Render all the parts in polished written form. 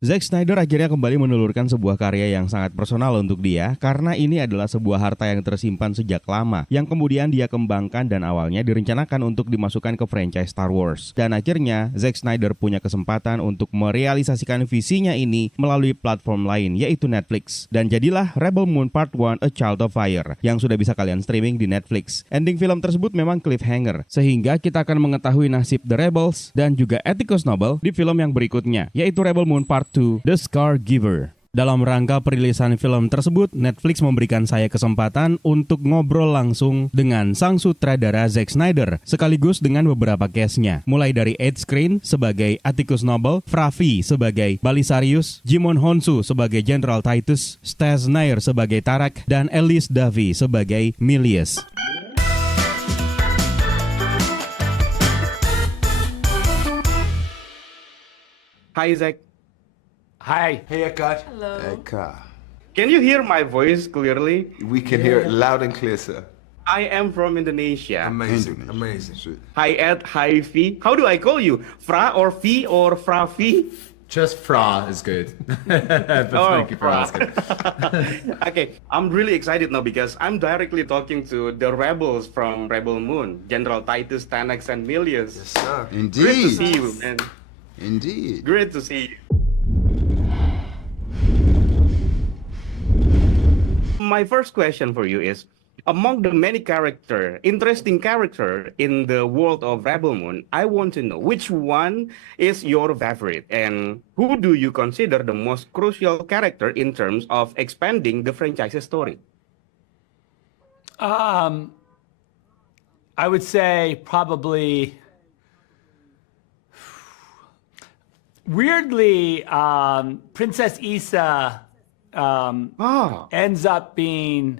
Zack Snyder akhirnya kembali menelurkan sebuah karya yang sangat personal untuk dia karena ini adalah sebuah harta yang tersimpan sejak lama yang kemudian dia kembangkan dan awalnya direncanakan untuk dimasukkan ke franchise Star Wars. Dan akhirnya Zack Snyder punya kesempatan untuk merealisasikan visinya ini melalui platform lain yaitu Netflix. Dan jadilah Rebel Moon Part 1 A Child of Fire yang sudah bisa kalian streaming di Netflix. Ending film tersebut memang cliffhanger sehingga kita akan mengetahui nasib The Rebels dan juga Atticus Noble di film yang berikutnya yaitu Rebel Moon Part 2 The Scargiver. Dalam rangka perilisan film tersebut, Netflix memberikan saya kesempatan untuk ngobrol langsung dengan sang sutradara Zack Snyder, sekaligus dengan beberapa castnya, mulai dari Ed Skrein sebagai Atticus Noble, Frafi sebagai Balisarius, Jimon Honsu sebagai General Titus, Stas Nair sebagai Tarak, dan Elise Davy sebagai Milius. Hi, Zack. Hi. Hey, Eka. Hello. Eka. Can you hear my voice clearly? We can hear it loud and clear, sir. I am from Indonesia. Amazing, amazing. Hi, Ed. Hi, Fi. How do I call you? Fra or Fi or Frafi? Just Fra is good. But thank you for asking. Okay, I'm really excited now because I'm directly talking to the rebels from Rebel Moon, General Titus, Tanax, and Milius. Yes, sir. Great to Indeed. see you, man. Indeed. Great to see you. My first question for you is, among the many interesting character in the world of Rebel Moon, I want to know which one is your favorite and who do you consider the most crucial character in terms of expanding the franchise story? I would say probably, weirdly, Princess Issa ends up being,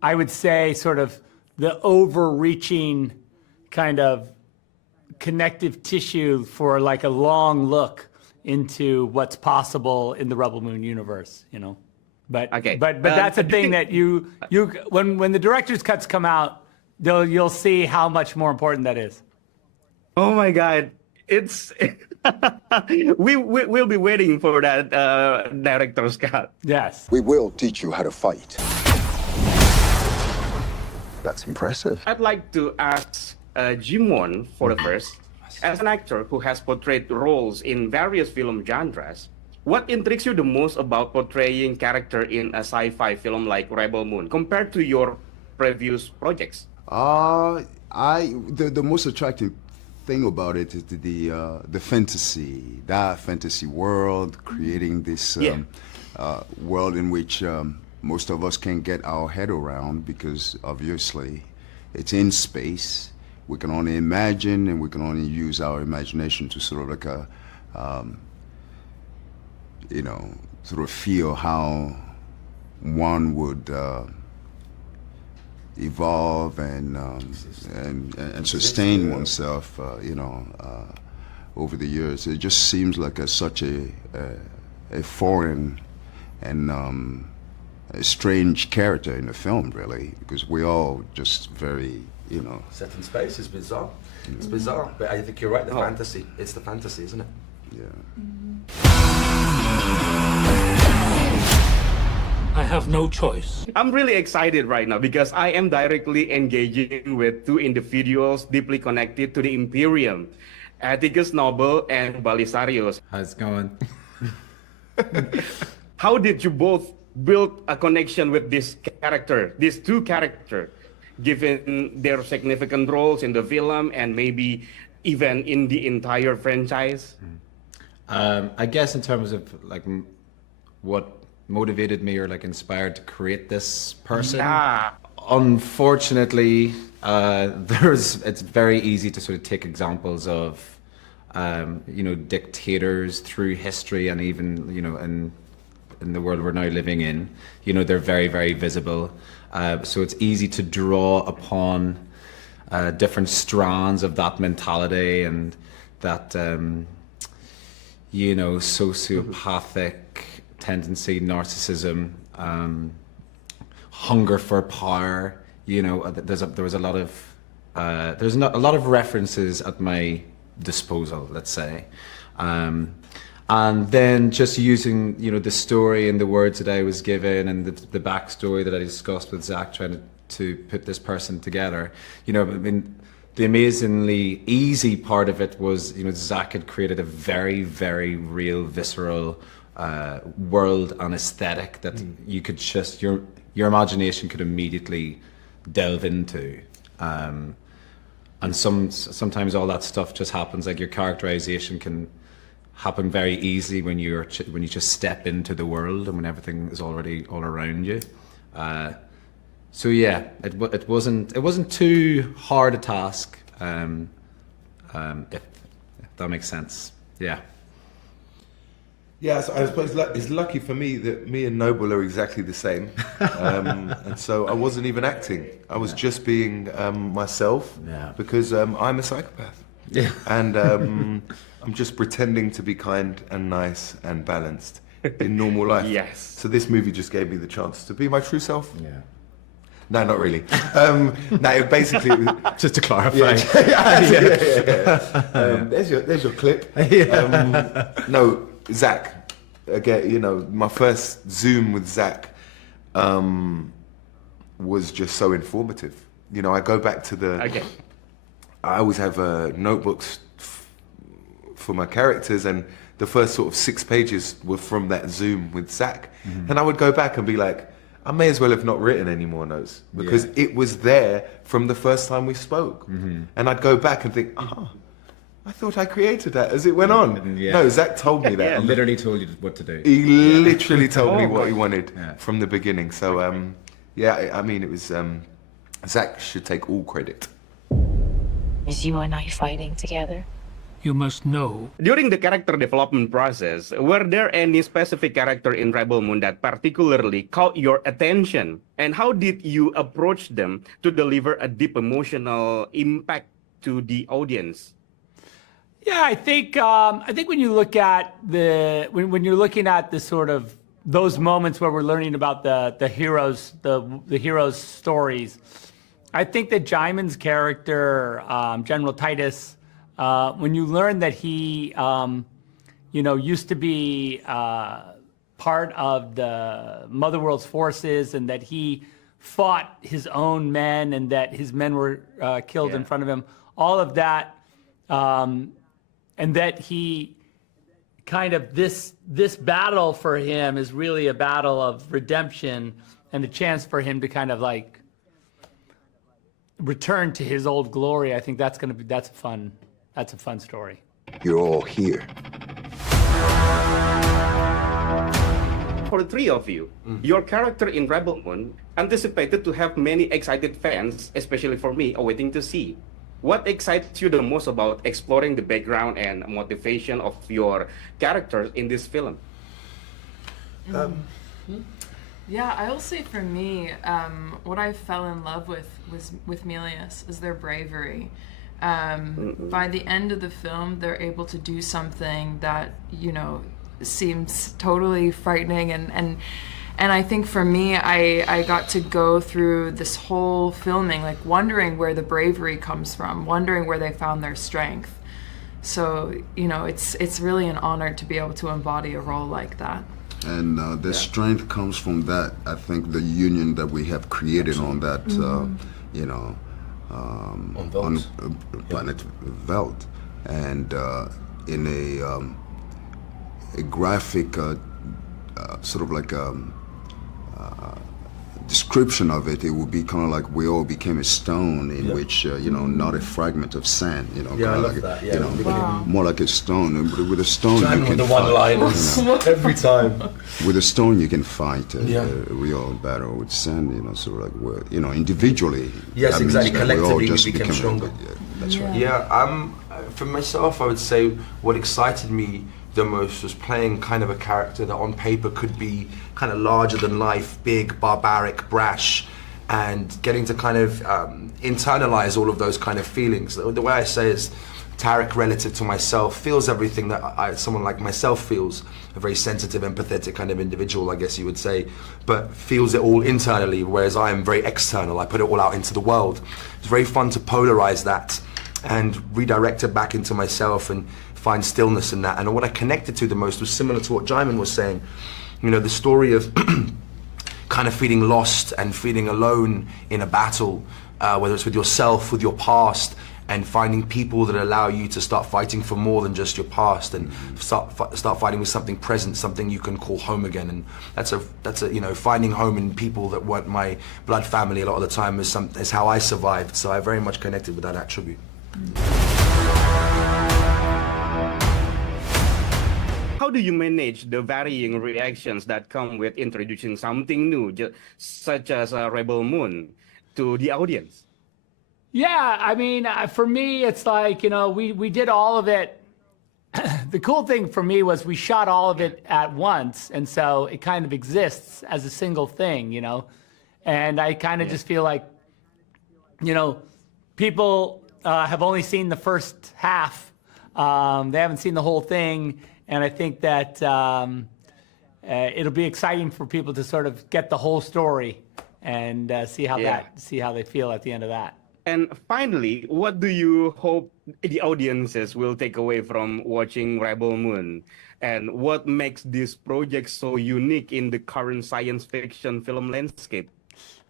I would say, sort of the overreaching kind of connective tissue for like a long look into what's possible in the Rebel Moon universe, you know. But Okay. but that's a thing that you when the director's cuts come out, you'll see how much more important that is. Oh my God, it's we'll be waiting for that director's cut. Yes. We will teach you how to fight. That's impressive. I'd like to ask Jimon for the first. As an actor who has portrayed roles in various film genres, what intrigues you the most about portraying character in a sci-fi film like Rebel Moon compared to your previous projects? The most attractive thing about it is the fantasy, that fantasy world, creating this world in which most of us can't get our head around because obviously it's in space. We can only imagine, and we can only use our imagination to sort of like sort of feel how one would evolve and sustain oneself, over the years. It just seems like such a foreign and a strange character in the film, really, because we're all just very, Set in space is bizarre. It's bizarre, but I think you're right. The fantasy. It's the fantasy, isn't it? yeah. I have no choice. I'm really excited right now because I am directly engaging with two individuals deeply connected to the Imperium, Atticus Noble and Balisarius. How's it going? How did you both build a connection with these two characters, given their significant roles in the film and maybe even in the entire franchise? I guess in terms of like what motivated me or like inspired to create this person. Unfortunately, it's very easy to sort of take examples of dictators through history and even in the world we're now living in. They're very, very visible. So it's easy to draw upon different strands of that mentality and that sociopathic tendency, narcissism, hunger for power. There's a lot of references at my disposal, let's say, And then just using, you know, the story and the words that I was given and the backstory that I discussed with Zack, trying to put this person together. You know, I mean, the amazingly easy part of it was, you know, Zack had created a very, very real, visceral world and aesthetic that you could just, your imagination could immediately delve into. And sometimes all that stuff just happens, like your characterization can happen very easily when you just step into the world and when everything is already all around you. So yeah, it wasn't too hard a task, if that makes sense. Yeah. Yeah, so I suppose it's lucky for me that me and Noble are exactly the same, and so I wasn't even acting. I was just being myself, because I'm a psychopath. Yeah. And I'm just pretending to be kind and nice and balanced in normal life. Yes. So this movie just gave me the chance to be my true self. Yeah. No, not really. No, it basically Just to clarify. there's your clip. No, Zack. Again, you know, my first Zoom with Zack was just so informative. You know, I go back to the. Okay. I always have notebooks for my characters, and the first sort of 6 pages were from that Zoom with Zack. And I would go back and be like, I may as well have not written any more notes, because it was there from the first time we spoke. And I'd go back and think, I thought I created that as it went on. No, Zack told me that. He literally told you what to do. He literally told me what he wanted from the beginning. So, I mean, it was, Zack should take all credit. Is you and I fighting together? You must know. During the character development process, were there any specific character in Rebel Moon that particularly caught your attention? And how did you approach them to deliver a deep emotional impact to the audience? Yeah, I think when you look at when you're looking at the sort of those moments where we're learning about the heroes stories, I think that Jaimin's character, General Titus, when you learn that he, used to be part of the Motherworld's forces, and that he fought his own men, and that his men were killed in front of him, all of that, and that he kind of this battle for him is really a battle of redemption and a chance for him to kind of like return to his old glory. I think that's a fun story. You're all here. For the three of you, your character in Rebel Moon anticipated to have many excited fans, especially for me, awaiting to see. What excites you the most about exploring the background and motivation of your characters in this film? Yeah, I will say for me, what I fell in love with Melius is their bravery. By the end of the film, they're able to do something that, seems totally frightening, and I think for me, I got to go through this whole filming, like wondering where the bravery comes from, wondering where they found their strength. So, it's really an honor to be able to embody a role like that. And the strength comes from that, I think, the union that we have created on that, on planet Veld, and in a graphic sort of like description of it, it would be kind of like we all became a stone in which, not a fragment of sand, Yeah, I love that, more like a stone. And with a stone, you can with the one-liners every time. With a stone, you can fight a real battle. With sand, sort of like individually. Yes, exactly. Collectively, just we became stronger. That's right. Yeah, for myself, I would say what excited me the most was playing kind of a character that on paper could be kind of larger than life, big, barbaric, brash, and getting to kind of internalize all of those kind of feelings. The way I say is, Tarek, relative to myself, feels everything that someone like myself feels, a very sensitive, empathetic kind of individual, I guess you would say, but feels it all internally, whereas I am very external. I put it all out into the world. It's very fun to polarize that and redirect it back into myself and find stillness in that. And what I connected to the most was similar to what Jaimin was saying. You know, the story of kind of feeling lost and feeling alone in a battle, whether it's with yourself, with your past, and finding people that allow you to start fighting for more than just your past, and start fighting with something present, something you can call home again. And that's a you know, finding home in people that weren't my blood family a lot of the time is how I survived. So I very much connected with that attribute. How do you manage the varying reactions that come with introducing something new, such as Rebel Moon, to the audience? Yeah, I mean, for me, it's like, you know, we did all of it. The cool thing for me was we shot all of it at once, and so it kind of exists as a single thing, you know. And I kind of just feel like, you know, people have only seen the first half. They haven't seen the whole thing, and I think that it'll be exciting for people to sort of get the whole story and see how they feel at the end of that. And finally, what do you hope the audiences will take away from watching Rebel Moon? And what makes this project so unique in the current science fiction film landscape?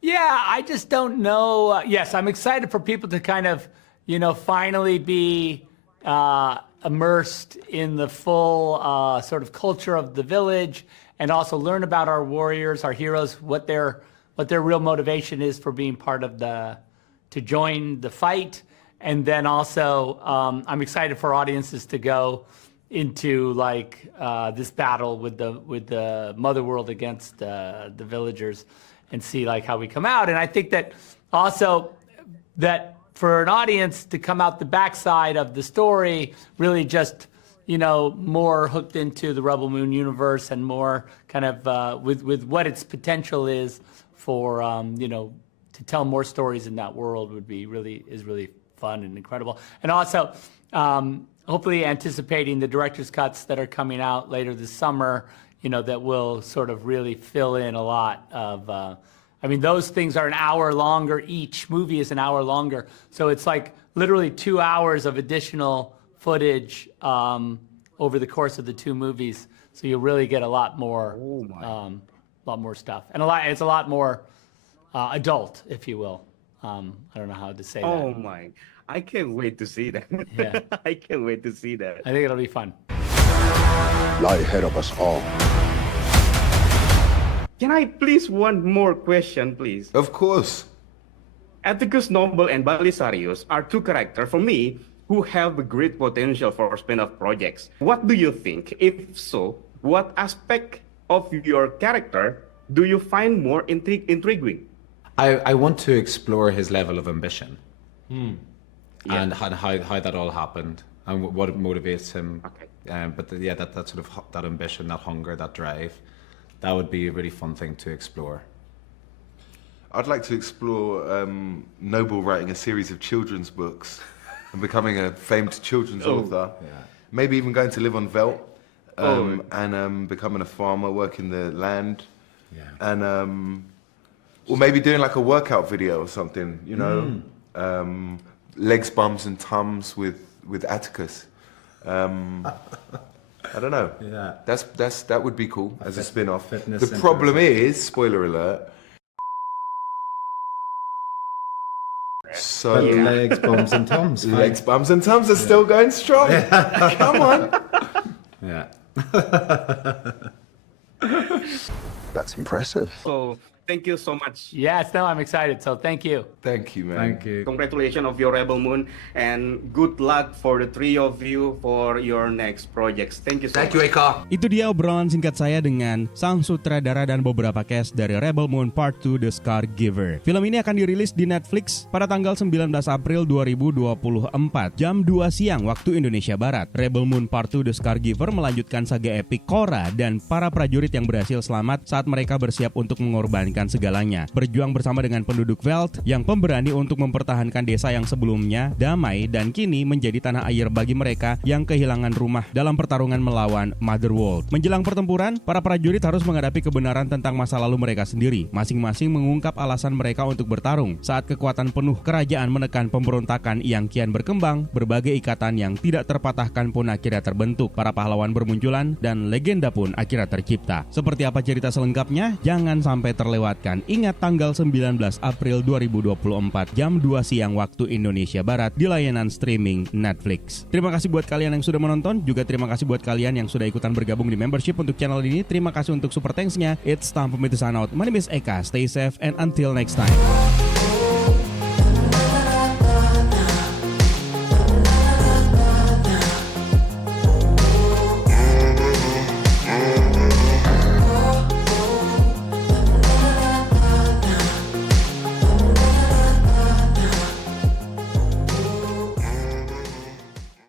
Yeah, I just don't know. Yes, I'm excited for people to kind of, you know, finally be immersed in the full sort of culture of the village, and also learn about our warriors, our heroes, what their real motivation is for being part of to join the fight. And then also, I'm excited for audiences to go into like this battle with the mother world against the villagers, and see like how we come out. And I think that also that for an audience to come out the backside of the story, really just, you know, more hooked into the Rebel Moon universe, and more kind of with what its potential is for, you know, to tell more stories in that world is really fun and incredible. And also, hopefully anticipating the director's cuts that are coming out later this summer, you know, that will sort of really fill in a lot of, I mean, those things are an hour longer. Each movie is an hour longer. So it's like literally 2 hours of additional footage over the course of the two movies. So you'll really get a lot more, stuff. And it's a lot more adult, if you will. I don't know how to say that. Oh my, I can't wait to see that. Yeah. I can't wait to see that. I think it'll be fun. Lie ahead of us all. Can I please one more question, please? Of course. Atticus Noble and Balisarius are two characters for me who have a great potential for spin-off projects. What do you think? If so, what aspect of your character do you find more intriguing? I want to explore his level of ambition, and how that all happened, and what motivates him. Okay. That sort of that ambition, that hunger, that drive, that would be a really fun thing to explore. I'd like to explore Noble writing a series of children's books and becoming a famed children's author. Yeah. Maybe even going to live on Veldt, and becoming a farmer, working the land. Yeah. And or maybe doing like a workout video or something, you know, legs, bums, and tums with Atticus. I don't know. Yeah, that would be cool as a spin-off. The problem is, spoiler alert. So legs, bums, and tums. Legs, bums, and tums are still going strong. Come on. Yeah. That's impressive. So thank you so much. Yes, no, I'm excited. So thank you. Thank you, man. Thank you. Congratulations of your Rebel Moon, and good luck for the three of you for your next projects. Thank you so much. Thank you, Eka. Itu dia obrolan singkat saya dengan sang sutradara dan beberapa cast dari Rebel Moon Part 2 The Scargiver. Film ini akan dirilis di Netflix pada tanggal 19 April 2024 jam 2 siang waktu Indonesia Barat. Rebel Moon Part 2 The Scargiver melanjutkan saga epik Kora dan para prajurit yang berhasil selamat saat mereka bersiap untuk mengorbankan menjalankan segalanya. Berjuang bersama dengan penduduk Veld yang pemberani untuk mempertahankan desa yang sebelumnya damai dan kini menjadi tanah air bagi mereka yang kehilangan rumah dalam pertarungan melawan Motherworld. Menjelang pertempuran, para prajurit harus menghadapi kebenaran tentang masa lalu mereka sendiri. Masing-masing mengungkap alasan mereka untuk bertarung saat kekuatan penuh kerajaan menekan pemberontakan yang kian berkembang, berbagai ikatan yang tidak terpatahkan pun akhirnya terbentuk. Para pahlawan bermunculan dan legenda pun akhirnya tercipta. Seperti apa cerita selengkapnya? Jangan sampai terlewatkan. Ingat tanggal 19 April 2024 jam 2 siang waktu Indonesia Barat di layanan streaming Netflix. Terima kasih buat kalian yang sudah menonton, juga terima kasih buat kalian yang sudah ikutan bergabung di membership untuk channel ini. Terima kasih untuk super thanks-nya. It's time for me to sign out. My name is Eka. Stay safe and until next time.